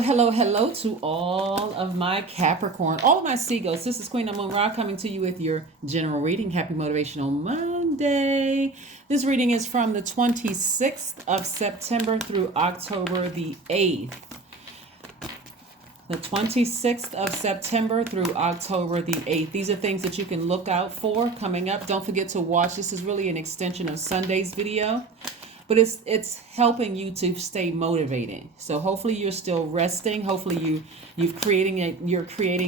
Hello to all of my Capricorn, all of my seagulls. This is Queen Amun Ra coming to you with your general reading. Happy Motivational Monday. This reading is from the 26th of September through October the 8th. The 26th of September through October the 8th. These are things that you can look out for coming up. Don't forget to watch. This is really an extension of Sunday's video, but it's helping you to stay motivated. So hopefully you're still resting. Hopefully you're creating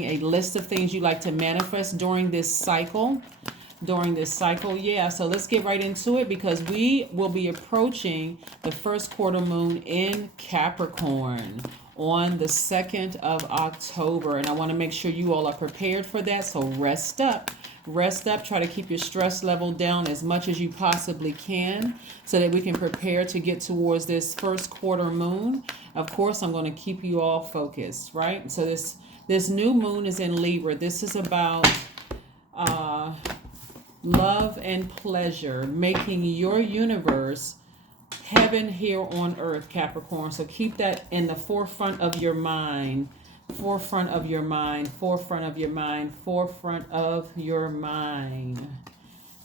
a list of things you like to manifest during this cycle. Yeah, so let's get right into it, because we will be approaching the first quarter moon in Capricorn on the 2nd of October, and I want to make sure you all are prepared for that. So rest up, try to keep your stress level down as much as you possibly can so that we can prepare to get towards this first quarter moon. Of course, I'm going to keep you all focused, right? So this new moon is in Libra. This is about love and pleasure, making your universe heaven here on earth, Capricorn. So keep that in the forefront of your mind. Forefront of your mind.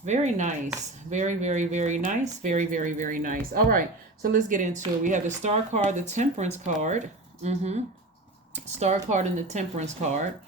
Very nice. Very nice. Very nice. All right. So let's get into it. We have the Star card, the Temperance card. Star card and the Temperance card.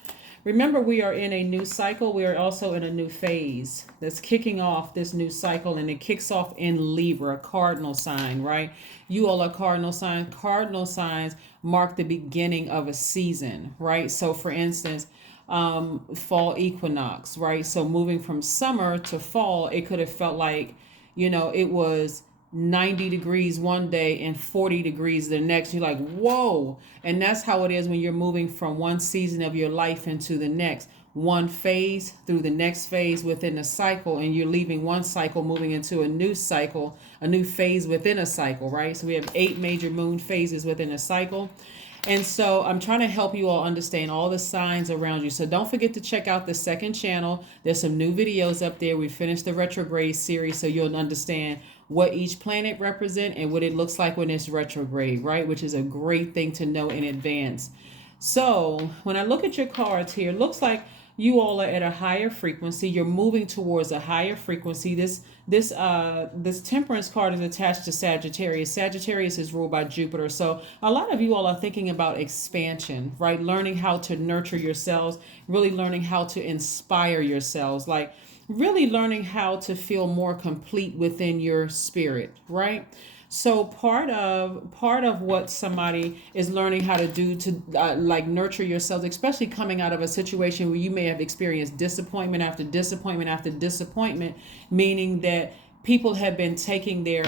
Remember, we are in a new cycle. We are also in a new phase that's kicking off this new cycle, and it kicks off in Libra, cardinal sign, right? You all are cardinal signs. Cardinal signs mark the beginning of a season, right? So for instance, fall equinox, right? So moving from summer to fall, it could have felt like, it was 90 degrees one day and 40 degrees the next. You're like, whoa. And that's how it is when you're moving from one season of your life into the next, one phase through the next phase within a cycle, and you're leaving one cycle, moving into a new cycle, a new phase within a cycle, right? So we have 8 major moon phases within a cycle. And so I'm trying to help you all understand all the signs around you. So don't forget to check out the second channel. There's some new videos up there. We finished the retrograde series, so you'll understand what each planet represent and what it looks like when it's retrograde, right? Which is a great thing to know in advance. So when I look at your cards here, it looks like you all are at a higher frequency. You're moving towards a higher frequency. This Temperance card is attached to Sagittarius. Sagittarius is ruled by Jupiter. So a lot of you all are thinking about expansion, right? Learning how to nurture yourselves, really learning how to inspire yourselves, like really learning how to feel more complete within your spirit, right? So part of what somebody is learning how to do to like nurture yourselves, especially coming out of a situation where you may have experienced disappointment after disappointment after disappointment, meaning that people have been taking their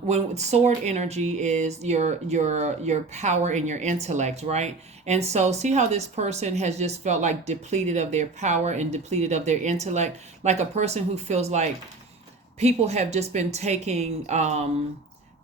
when sword energy is your power and your intellect, right? And so see how this person has just felt like depleted of their power and depleted of their intellect, like a person who feels like people have just been taking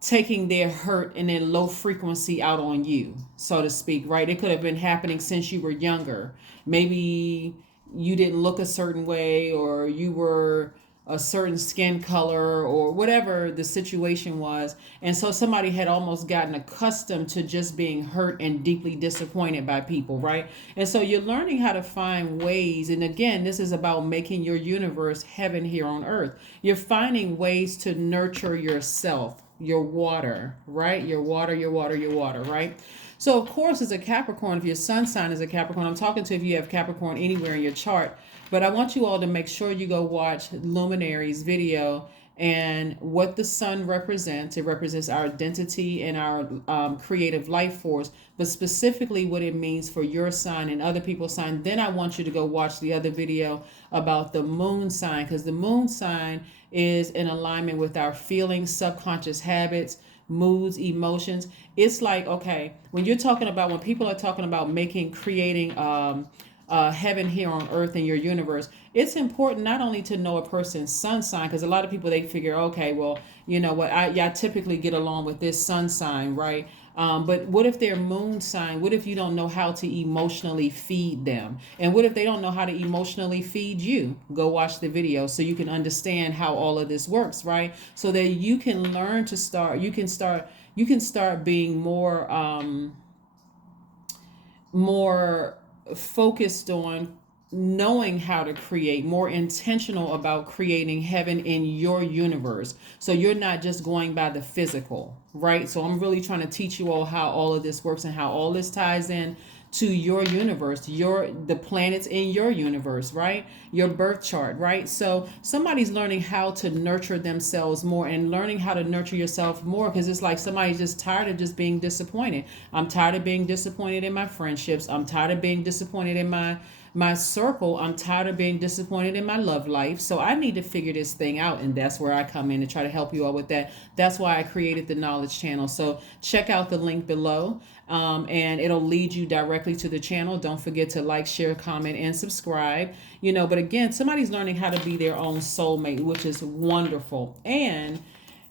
their hurt and their low frequency out on you, so to speak, right? It could have been happening since you were younger. Maybe you didn't look a certain way, or you were a certain skin color, or whatever the situation was. And so somebody had almost gotten accustomed to just being hurt and deeply disappointed by people, right? And so you're learning how to find ways. And again, this is about making your universe heaven here on earth. You're finding ways to nurture yourself, your water, right? Your water, right? So of course, as a Capricorn, if your sun sign is a Capricorn, I'm talking to if you have Capricorn anywhere in your chart, but I want you all to make sure you go watch Luminary's video and what the sun represents. It represents our identity and our creative life force, but specifically what it means for your sign and other people's sign. Then I want you to go watch the other video about the moon sign, because the moon sign is in alignment with our feelings, subconscious habits, moods, emotions. It's like, okay, when people are talking about creating heaven here on earth in your universe, it's important not only to know a person's sun sign, because a lot of people, they figure, okay, well, you know what, I typically get along with this sun sign, right? But what if their moon sign? What if you don't know how to emotionally feed them? And what if they don't know how to emotionally feed you? Go watch the video so you can understand how all of this works, right? So that you can learn to start, you can start being more focused on knowing how to create, more intentional about creating heaven in your universe. So you're not just going by the physical, right? So I'm really trying to teach you all how all of this works and how all this ties in to your universe, the planets in your universe, right? Your birth chart, right? So somebody's learning how to nurture themselves more and learning how to nurture yourself more, because it's like somebody's just tired of just being disappointed. I'm tired of being disappointed in my friendships. I'm tired of being disappointed in my circle. I'm tired of being disappointed in my love life. So I need to figure this thing out. And that's where I come in to try to help you all with that. That's why I created the knowledge channel. So check out the link below, and it'll lead you directly to the channel. Don't forget to like, share, comment, and subscribe. But again, somebody's learning how to be their own soulmate, which is wonderful. And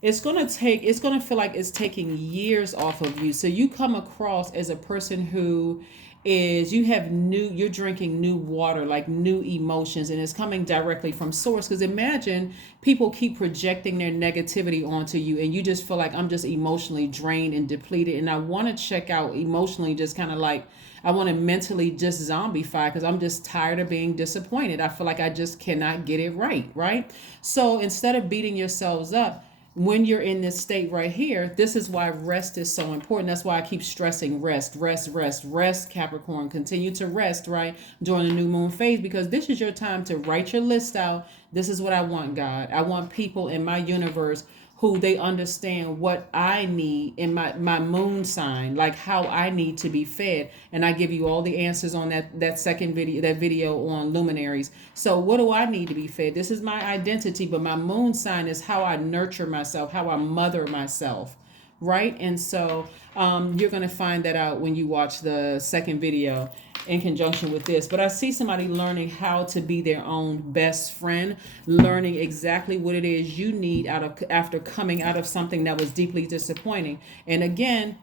it's going to feel like it's taking years off of you. So you come across as a person who you're drinking new water, like new emotions, and it's coming directly from source. Because imagine people keep projecting their negativity onto you, and you just feel like, I'm just emotionally drained and depleted, and I want to check out emotionally, just kind of like, I want to mentally just zombify, because I'm just tired of being disappointed. I feel like I just cannot get it right? So instead of beating yourselves up, when you're in this state right here, this is why rest is so important. That's why I keep stressing rest, Capricorn. Continue to rest, right, during the new moon phase, because this is your time to write your list out. This is what I want, God. I want people in my universe who they understand what I need in my moon sign, like how I need to be fed. And I give you all the answers on that second video, that video on luminaries. So what do I need to be fed? This is my identity, but my moon sign is how I nurture myself, how I mother myself, right? And so you're going to find that out when you watch the second video in conjunction with this. But I see somebody learning how to be their own best friend, learning exactly what it is you need after coming out of something that was deeply disappointing. And again,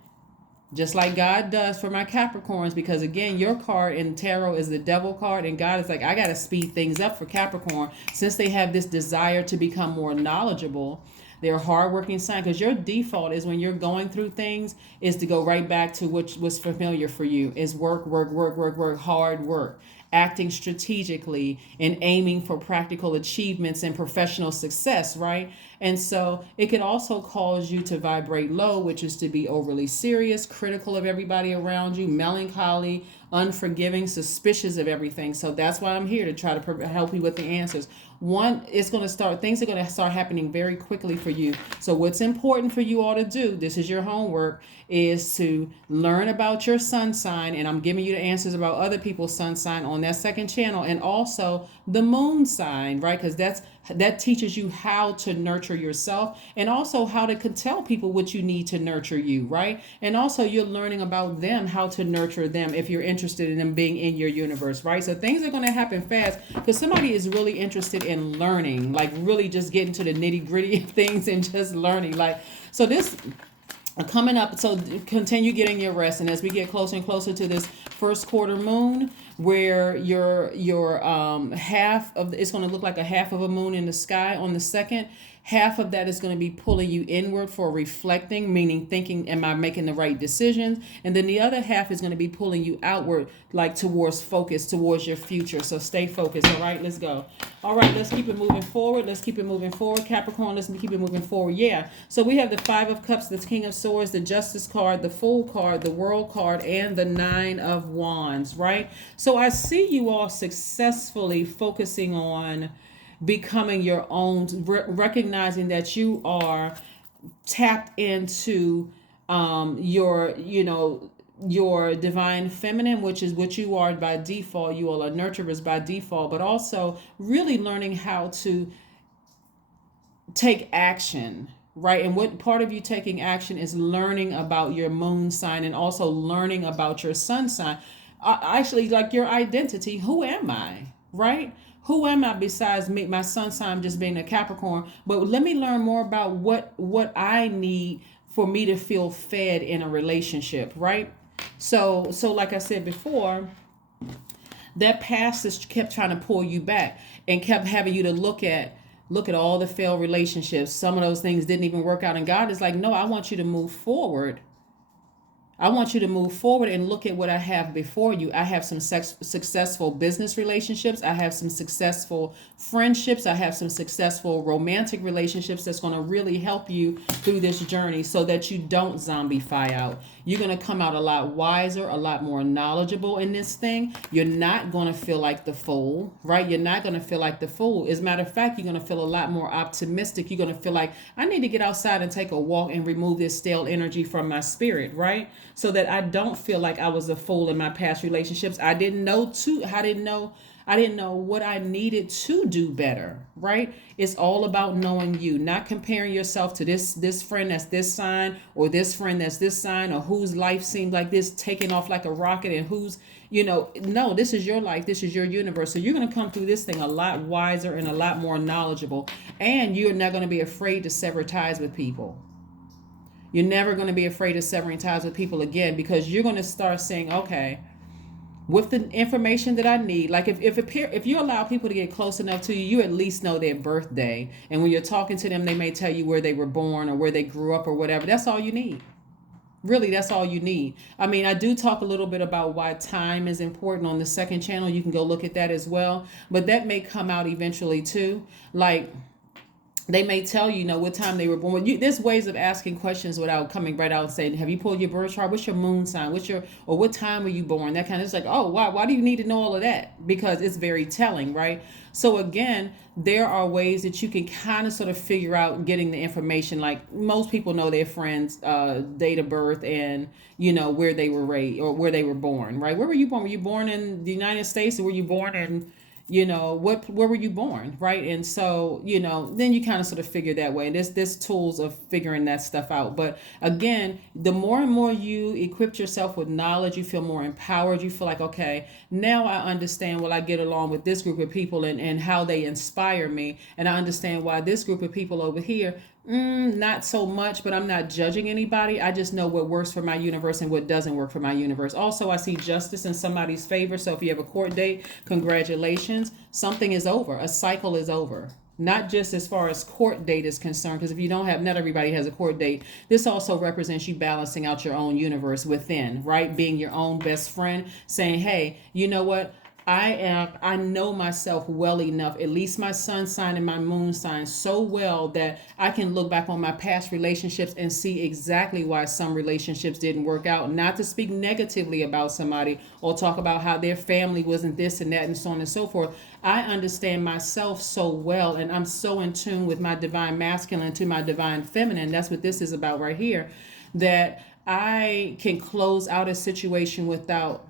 just like God does for my Capricorns, because again, your card in tarot is the devil card, and God is like, I got to speed things up for Capricorn, since they have this desire to become more knowledgeable. They're a hardworking sign, because your default is, when you're going through things, is to go right back to what was familiar for you, is work, hard work, acting strategically and aiming for practical achievements and professional success, right? And so it can also cause you to vibrate low, which is to be overly serious, critical of everybody around you, melancholy, unforgiving, suspicious of everything. So that's why I'm here, to try to help you with the answers. Things are going to start happening very quickly for you. So what's important for you all to do, this is your homework, is to learn about your sun sign. And I'm giving you the answers about other people's sun sign on that second channel, and also the moon sign, right? Because that teaches you how to nurture yourself, and also how to tell people what you need to nurture you, right? And also you're learning about them, how to nurture them, if you're interested in them being in your universe, right? So things are going to happen fast, because somebody is really interested in learning, like really just getting to the nitty gritty of things and just learning. Like, so this coming up, so continue getting your rest. And as we get closer and closer to this first quarter moon, where your half of it's going to look like a half of a moon in the sky on the second. Half of that is going to be pulling you inward for reflecting, meaning thinking, am I making the right decisions? And then the other half is going to be pulling you outward, like towards focus, towards your future. So stay focused. All right, let's go. All right, let's keep it moving forward. Capricorn, let's keep it moving forward. Yeah. So we have the Five of Cups, the King of Swords, the Justice card, the Fool card, the World card, and the Nine of Wands, right? So I see you all successfully focusing on becoming your own, recognizing that you are tapped into your divine feminine, which is what you are by default. You all are nurturers by default, but also really learning how to take action, right? And what part of you taking action is learning about your moon sign, and also learning about your sun sign. Actually, like your identity. Who am I, right? Who am I besides me, my sun sign just being a Capricorn? But let me learn more about what I need for me to feel fed in a relationship, right? So like I said before, that past just kept trying to pull you back and kept having you to look at Look at all the failed relationships. Some of those things didn't even work out. And God is like, no, I want you to move forward. I want you to move forward and look at what I have before you. I have some successful business relationships. I have some successful friendships. I have some successful romantic relationships that's going to really help you through this journey so that you don't zombify out. You're going to come out a lot wiser, a lot more knowledgeable in this thing. You're not going to feel like the fool, right? You're not going to feel like the fool. As a matter of fact, you're going to feel a lot more optimistic. You're going to feel like, I need to get outside and take a walk and remove this stale energy from my spirit, right? So that I don't feel like I was a fool in my past relationships. I didn't know what I needed to do better, right? It's all about knowing you, not comparing yourself to this friend that's this sign or this friend that's this sign or whose life seemed like this, taking off like a rocket, and who's, no, this is your life. This is your universe. So you're going to come through this thing a lot wiser and a lot more knowledgeable. And you're not going to be afraid to sever ties with people. You're never going to be afraid of severing ties with people again, because you're going to start saying, okay, with the information that I need, like if you allow people to get close enough to you, you at least know their birthday. And when you're talking to them, they may tell you where they were born or where they grew up or whatever. That's all you need. Really, that's all you need. I mean, I do talk a little bit about why time is important on the second channel. You can go look at that as well. But that may come out eventually too. Like, they may tell you, what time they were born. There's ways of asking questions without coming right out and saying, have you pulled your birth chart? What's your moon sign? Or what time were you born? That kind of, it's like, oh, why do you need to know all of that? Because it's very telling, right? So again, there are ways that you can kind of sort of figure out getting the information. Like, most people know their friends' date of birth and, where they were raised or where they were born, right? Where were you born? Were you born in the United States, or were you born in where were you born, right? And so, then you kind of sort of figure that way. There's tools of figuring that stuff out. But again, the more and more you equip yourself with knowledge, you feel more empowered. You feel like, okay, now I understand. Well, I get along with this group of people and how they inspire me. And I understand why this group of people over here, not so much, but I'm not judging anybody. I just know what works for my universe and what doesn't work for my universe. Also, I see justice in somebody's favor. So if you have a court date, congratulations. Something is over. A cycle is over. Not just as far as court date is concerned, because if you don't have, not everybody has a court date. This also represents you balancing out your own universe within, right? Being your own best friend, saying, hey, you know what? I know myself well enough, at least my sun sign and my moon sign, so well that I can look back on my past relationships and see exactly why some relationships didn't work out. Not to speak negatively about somebody or talk about how their family wasn't this and that and so on and so forth. I understand myself so well, and I'm so in tune with my divine masculine to my divine feminine. That's what this is about right here, that I can close out a situation without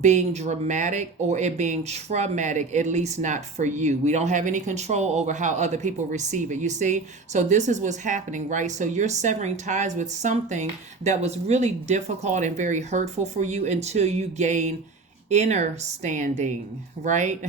being dramatic or it being traumatic, at least not for you. We don't have any control over how other people receive it, you see? So this is what's happening, right? So you're severing ties with something that was really difficult and very hurtful for you until you gain inner standing, right?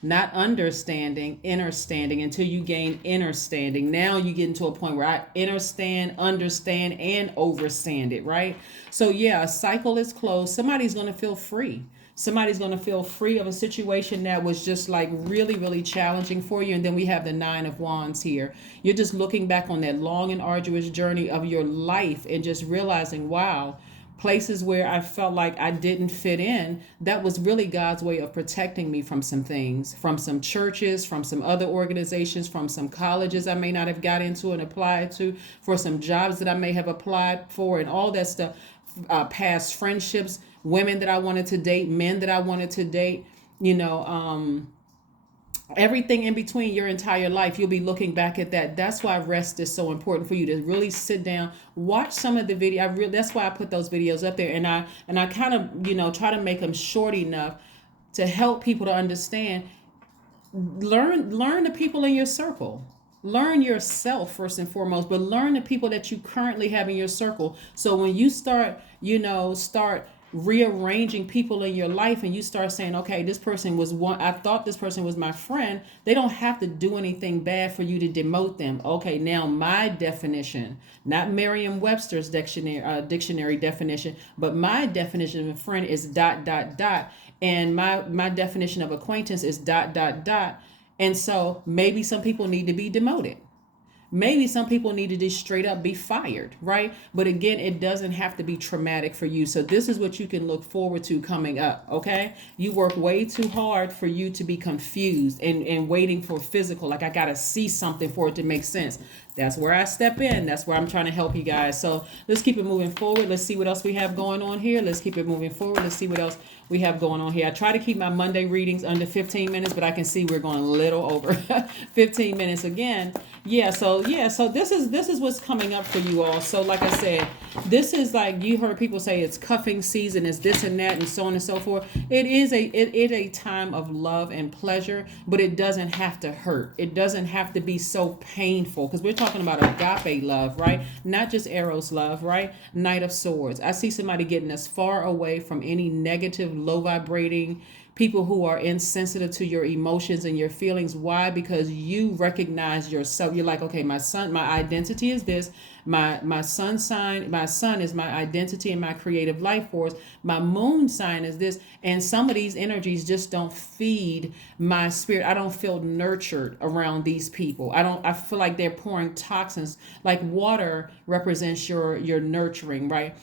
Not understanding, inner standing, until you gain inner standing. Now you get into a point where I understand, and overstand it, right? So yeah, a cycle is closed. Somebody's going to feel free. Somebody's going to feel free of a situation that was just like really, really challenging for you. And then we have the 9 of Wands here. You're just looking back on that long and arduous journey of your life and just realizing, wow, places where I felt like I didn't fit in, that was really God's way of protecting me from some things, from some churches, from some other organizations, from some colleges I may not have got into and applied to, for some jobs that I may have applied for and all that stuff, past friendships, women that I wanted to date, men that I wanted to date, everything in between your entire life. You'll be looking back at that. That's why rest is so important for you, to really sit down, watch some of the video. That's why I put those videos up there, and I kind of try to make them short enough to help people to understand. Learn the people in your circle. Learn yourself first and foremost, but learn the people that you currently have in your circle. So when you start rearranging people in your life and you start saying, okay, this person was one, I thought this person was my friend, they don't have to do anything bad for you to demote them. Okay, now my definition, not Merriam-Webster's dictionary definition, but my definition of a friend is ... And my definition of acquaintance is ... And so maybe some people need to be demoted. Maybe some people need to just straight up be fired, right? But again, it doesn't have to be traumatic for you. So this is what you can look forward to coming up, okay? You work way too hard for you to be confused and waiting for physical. Like, I got to see something for it to make sense. That's where I step in. That's where I'm trying to help you guys. So let's keep it moving forward. Let's see what else we have going on here. Let's keep it moving forward. Let's see what else we have going on here. I try to keep my Monday readings under 15 minutes, but I can see we're going a little over 15 minutes again. So this is what's coming up for you all. So like I said, this is like, you heard people say it's cuffing season, it's this and that and so on and so forth. It is a time of love and pleasure, but it doesn't have to hurt. It doesn't have to be so painful, because we're talking about agape love, right? Not just eros love, right? Knight of Swords. I see somebody getting as far away from any negative, low vibrating people who are insensitive to your emotions and your feelings. Why? Because you recognize yourself. You're like, okay, my identity is this. My sun sign, my sun is my identity and my creative life force. My moon sign is this. And some of these energies just don't feed my spirit. I don't feel nurtured around these people. I feel like they're pouring toxins. Like water represents your nurturing, right?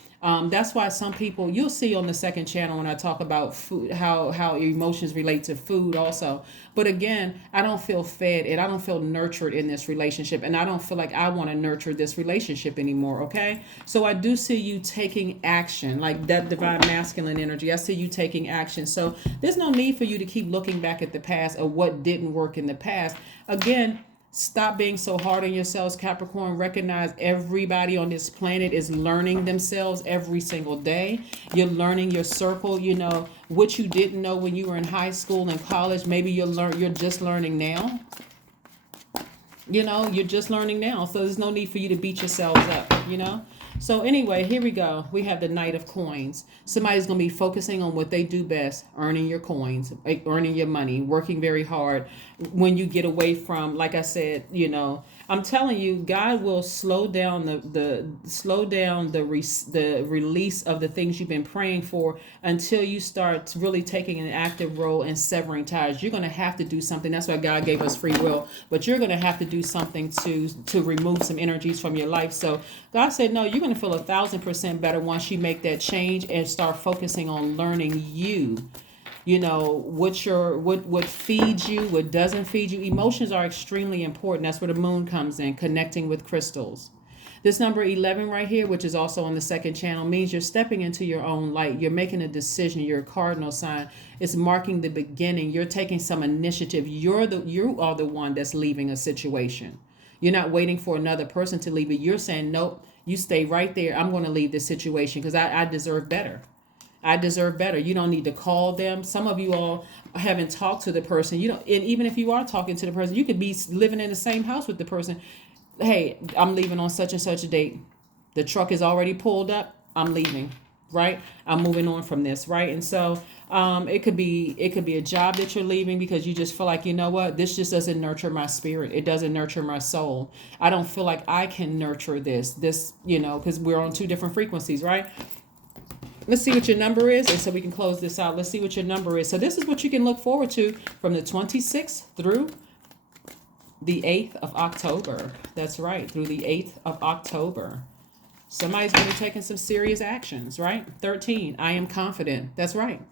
That's why some people, you'll see on the second channel when I talk about food, how emotions relate to food also. But again, I don't feel fed and I don't feel nurtured in this relationship. And I don't feel like I want to nurture this relationship anymore, okay? So I do see you taking action, like that divine masculine energy. I see you taking action. So there's no need for you to keep looking back at the past or what didn't work in the past. Again, stop being so hard on yourselves, Capricorn. Recognize everybody on this planet is learning themselves every single day. You're learning your circle. You know, what you didn't know when you were in high school and college, maybe you're just learning now. You know, you're just learning now. So there's no need for you to beat yourselves up, you know. So anyway, here we go. We have the Knight of Coins. Somebody's going to be focusing on what they do best, earning your coins, earning your money, working very hard. When you get away from, like I said, you know, I'm telling you, God will slow down the release of the things you've been praying for until you start really taking an active role in severing ties. You're going to have to do something. That's why God gave us free will. But you're going to have to do something to remove some energies from your life. So God said, no, you're going to feel 1,000% better once you make that change and start focusing on learning you. You know, what feeds you, what doesn't feed you. Emotions are extremely important. That's where the moon comes in, connecting with crystals. This number 11 right here, which is also on the second channel, means you're stepping into your own light. You're making a decision. You're a cardinal sign. It's marking the beginning. You're taking some initiative. You are the one that's leaving a situation. You're not waiting for another person to leave it. You're saying, nope, you stay right there. I'm going to leave this situation because I deserve better. I deserve better. You don't need to call them. Some of you all haven't talked to the person. You don't, and even if you are talking to the person, you could be living in the same house with the person. Hey, I'm leaving on such and such a date. The truck is already pulled up. I'm leaving, right? I'm moving on from this, right? And so it could be a job that you're leaving because you just feel like, you know what, this just doesn't nurture my spirit. It doesn't nurture my soul. I don't feel like I can nurture this, you know, because we're on two different frequencies, right? Let's see what your number is, and so we can close this out. Let's see what your number is. So this is what you can look forward to from the 26th through the 8th of October. That's right, through the 8th of October. Somebody's going to be taking some serious actions, right? 13, I am confident. That's right.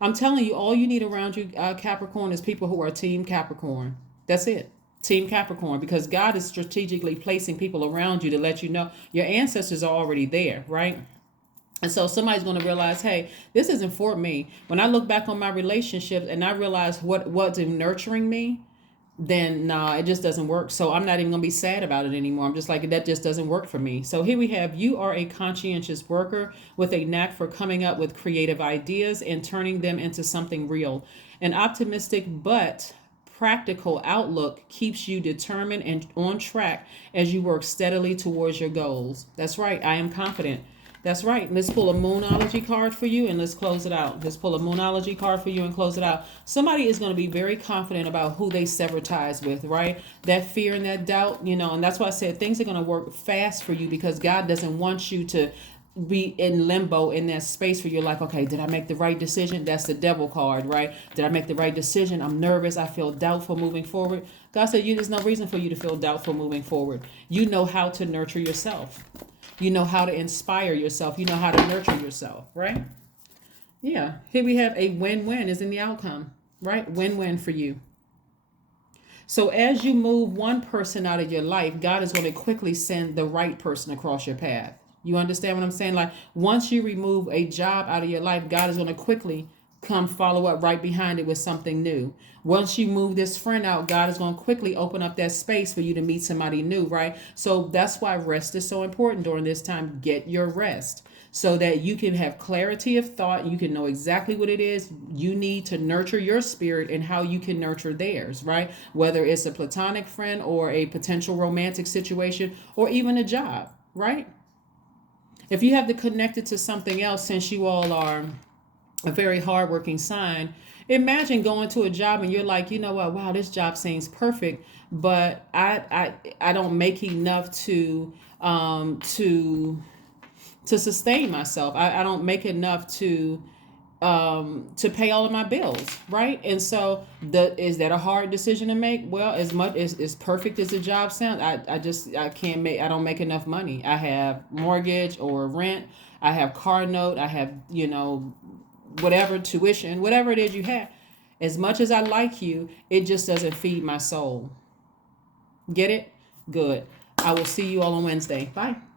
I'm telling you, all you need around you, Capricorn, is people who are Team Capricorn. That's it. Team Capricorn, because God is strategically placing people around you to let you know your ancestors are already there, right? And so somebody's going to realize, hey, this isn't for me. When I look back on my relationships and I realize what wasn't nurturing me, then nah, it just doesn't work. So I'm not even going to be sad about it anymore. I'm just like, that just doesn't work for me. So here we have, you are a conscientious worker with a knack for coming up with creative ideas and turning them into something real. An optimistic but practical outlook keeps you determined and on track as you work steadily towards your goals. That's right. I am confident. That's right. Let's pull a Moonology card for you and let's close it out. Let's pull a Moonology card for you and close it out. Somebody is going to be very confident about who they sever ties with, right? That fear and that doubt, you know, and that's why I said things are going to work fast for you because God doesn't want you to be in limbo in that space where you're like, okay, did I make the right decision? That's the devil card, right? Did I make the right decision? I'm nervous. I feel doubtful moving forward. God said, there's no reason for you to feel doubtful moving forward. You know how to nurture yourself. You know how to inspire yourself. You know how to nurture yourself, right? Yeah. Here we have a win-win is in the outcome, right? Win-win for you. So as you move one person out of your life, God is going to quickly send the right person across your path. You understand what I'm saying? Like once you remove a job out of your life, God is going to quickly come follow up right behind it with something new. Once you move this friend out, God is going to quickly open up that space for you to meet somebody new, right? So that's why rest is so important during this time. Get your rest so that you can have clarity of thought. You can know exactly what it is you need to nurture your spirit and how you can nurture theirs, right? Whether it's a platonic friend or a potential romantic situation or even a job, right? If you have to connect it to something else, since you all are a very hardworking sign, imagine going to a job and you're like, you know what, wow, this job seems perfect, but I don't make enough to sustain myself. I don't make enough to pay all of my bills, right? And so is that a hard decision to make? Well, as much as perfect as the job sounds, I can't make, I don't make enough money. I have mortgage or rent, I have car note, I have, whatever tuition, whatever it is you have. As much as I like you, it just doesn't feed my soul. Get it? Good. I will see you all on Wednesday. Bye.